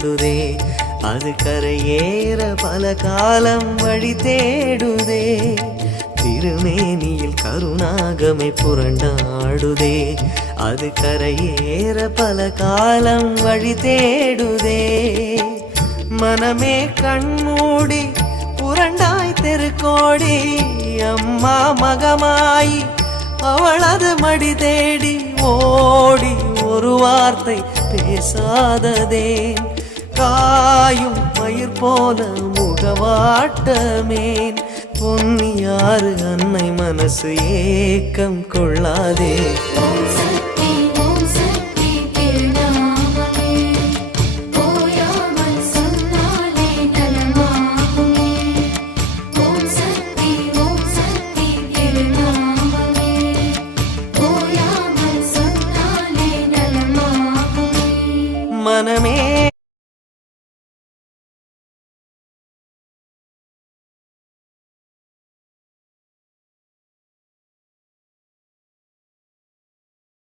கொண்டாடுதே. அது கரையேற பல காலம் வழி தேடுதே. திருமேனியில் கருணாகமை புரண்டாடுதே. அது கரையேற பல காலம் வழி தேடுதே. மனமே கண்மூடி புரண்டாய் தெருக்கோடி, அம்மா மகமாயி அவளது மடி தேடி ஓடி ஒரு வார்த்தை பேசாததேன். காயும் மயிர் போல முகவாட்டமேன். பொன்னியாறு அன்னை மனசு ஏக்கம் கொள்ளாதே.